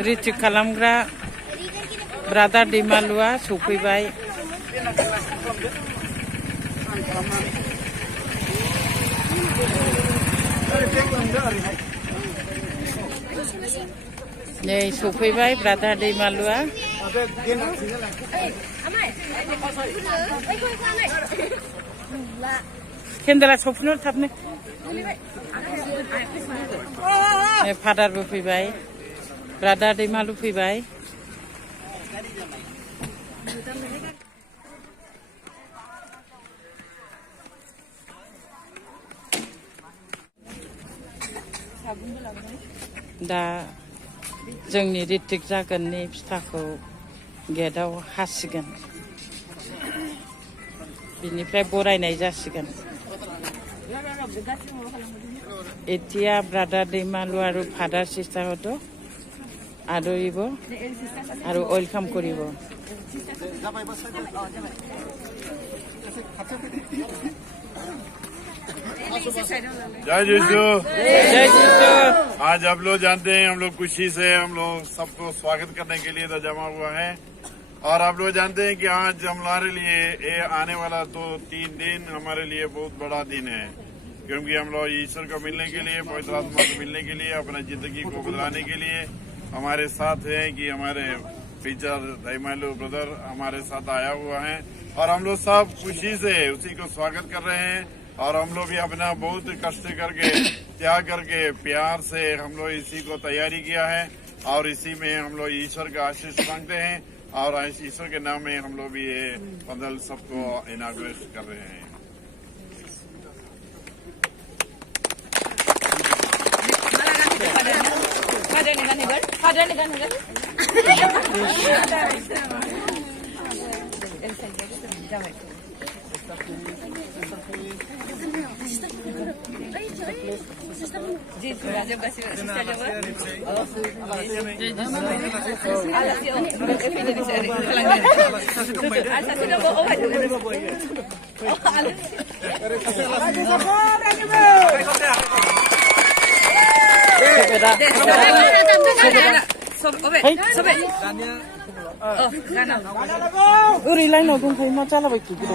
रिटिक खालामग्रा ब्रादार दैमालुआ सफैबाय। नै सफैबाय ब्रादार दैमालुआ। केन्देला सफैनो थाबनो। फादारबो फैबाय, ब्रादार दैमालु फैबाय। दा जोंनि रिटिक जागोननि फिथाखौ गेटआव हासिगोन, बिनिफ्राय बरायनाय जासिगोन। এতিয়া ব্ৰাদাৰ दैमालু আৰু ফাদাৰ চিষ্টাৰহঁতো আদৰিব আৰু ৱেলকাম কৰিব। जय यीशु। जय यीशु। आज आप लोग जानते हैं हम लोग खुशी से हम लोग सबको स्वागत करने के लिए तो जमा हुआ है। और आप लोग जानते हैं कि आज हमारे लिए ये आने वाला 2-3 दिन हमारे लिए बहुत बड़ा दिन है, क्योंकि हम लोग ईश्वर को मिलने के लिए, पवित्र आत्मा को मिलने के लिए, अपने जिंदगी को बदलाने के लिए हमारे साथ है कि हमारे टीचर दैमालु ब्रदर हमारे साथ आया हुआ है और हम लोग सब खुशी से उसी को स्वागत कर रहे हैं। और हम लोग भी अपना बहुत कष्ट करके त्याग करके प्यार से हम लोग इसी को तैयारी किया है और इसी में हम लोग ईश्वर का आशीष मांगते हैं और ईश्वर के नाम में हम लोग भी ये पंडल सबको इनाग्रेट कर रहे हैं। ओरै लाइनाव दंखायो मा जालाबाय थायो।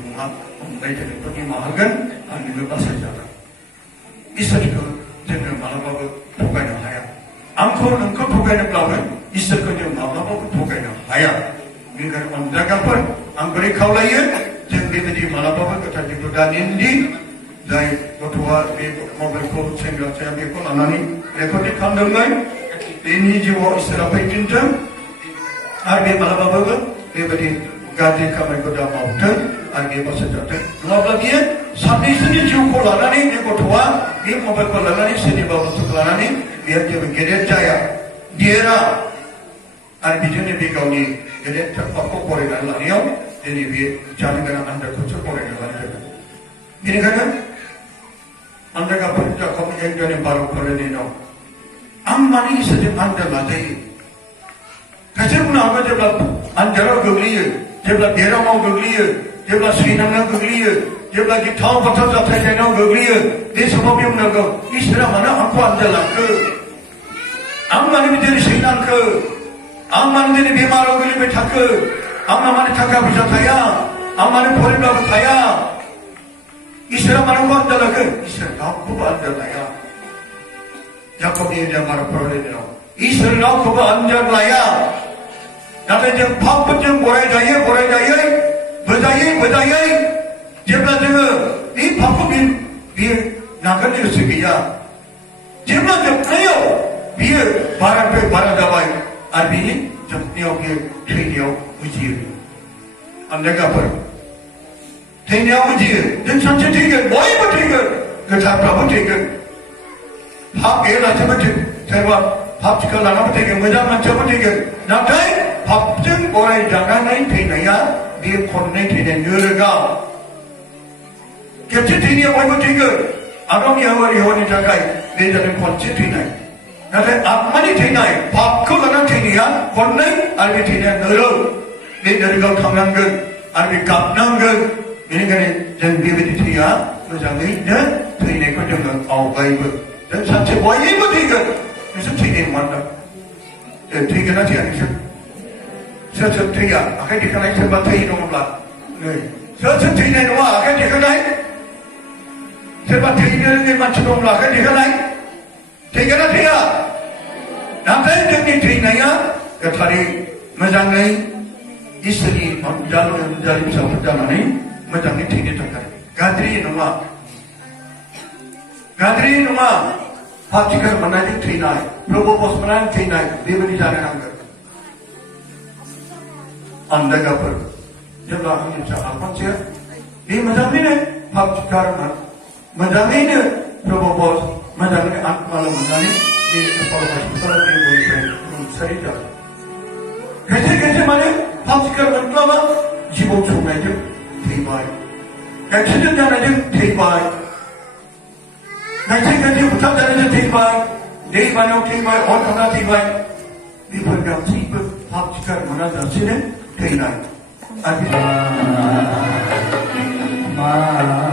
rumah baik dari pergi mahagan angin lepas saja. Isar itu jangan malah bawa bukan yang haya. Angkor angkor bukan yang lawan. Isar itu jangan malah bawa bukan yang haya. Minggu anda kapan angkori kau lagi jangan dia malah bawa kata di bukan ini. Dari ketua di mobil ko sehingga saya ambil anani rekod kandang lain ini jiwa istilah pencinta arbi malah bawa dia beri gaji kami kuda mau ter arbi pasal jatuh dua lagi sampai sini jiwa ko anani dia ketua di mobil ko anani sini bawa tu anani dia dia bergerak jaya dia arbi jenis bikau ni gerak terpaku korek anani yang jadi dia jangan kena anda kucur korek anani ini kan anda kapal tak kau yang jadi baru pergi no. Ammani saja anda mati. Kacar pun apa jebla anda gugli, jebla biara mau gugli, jebla sinanga gugli, jebla di thau patau jatuh jana gugli. Ini semua biar naga. Istirahat mana aku anda laku. Ammani menjadi sinan ke. Ammani menjadi biar gugli berthak ke. Ammani thaka bisa thaya. Ammani pori bela thaya. Istirahat mana kau anda laku? Istirahat aku anda laya. Jakob ini dia marah peroleh dia. Istirahat aku anda laya. Nanti dia papa dia borai jaya, berjaya. Dia belajar ini papa biar nakan dia sekiya. Dia belajar ayo biar barang dawai. Arbi ini jam dia biar uji. Anda apa? Tanya uji, dan sanjung tiga, boy pun tiga, kecapai pun tiga. Hak era macam saya hak sekolah nama tiga, macam tiga. Nanti hak jeng boy jangan naik tina ya, dia konnek tina nyurga. Kerja tina boy pun tiga, agam yawan jagai, dia jadi konci tina. Nanti apa ni tina? Hak kau lana tina ya, konnek, arbi tina nyurga. Dia dari kau tanganggan, arbi kapnanggan. Ini kan jangan biar dia macam ni dan ini kau jangan awal ber dan sampai boy ibu tiga, mesti tiga mana? Tiga nanti ada satu tiga, akan dikenai sebab tiga nombor lah. Satu tiga dua akan dikenai sebab tiga ni macam nombor akan dikenai tiga nanti ya. Nanti jadi tiga ya, ketari macam ni isteri jalan bisa berjalan ni. Macam ni tidak terkait. Gadri nama, pastikan mana yang tinai, probos mana yang tinai, dia beri jalan angker. Anda kapal, jumlah ini apa sih? Ini macam ni, pastikan macam ini, probos macam ni, malam macam ni, di probos sekolah dia boleh cerita. Kerja mana, pastikan macam jiwa sungai itu. Tibai, kerja jangan ada tibai. Kerja bukan jangan ada tibai. Dia mana tibai, orang mana tibai. Di pergam tibai, hak cikar mana dah sini tibai. Abi. Mahamai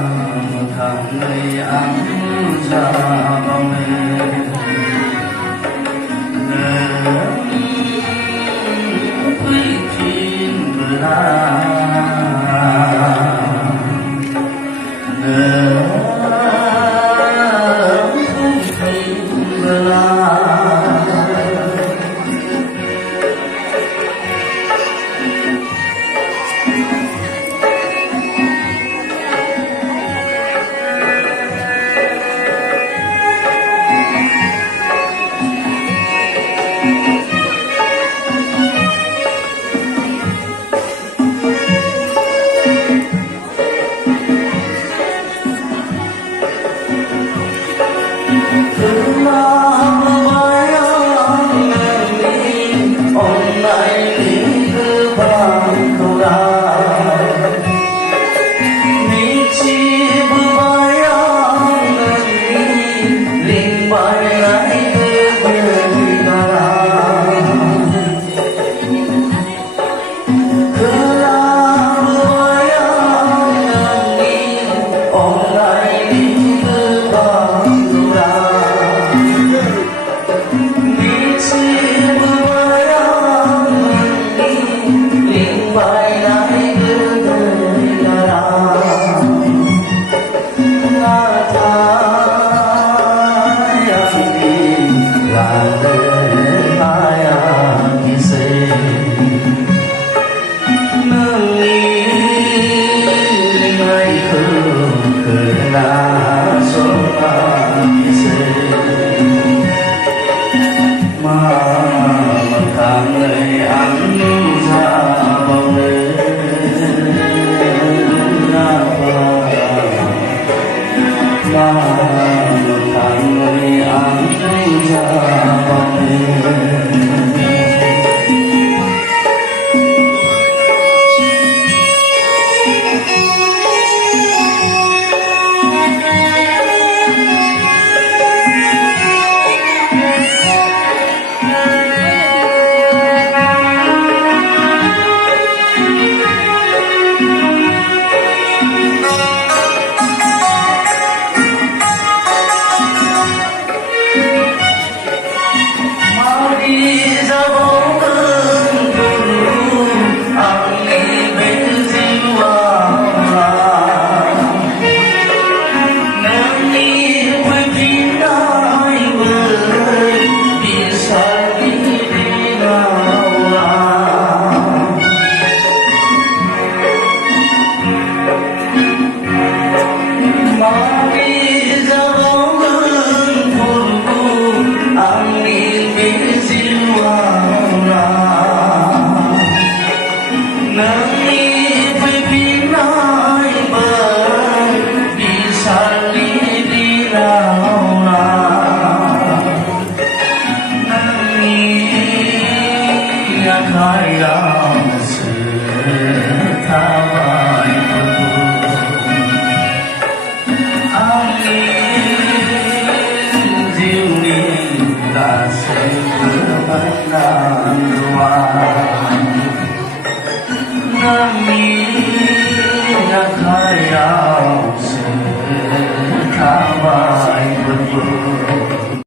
anjabame, kuikin benar. 남이 약하야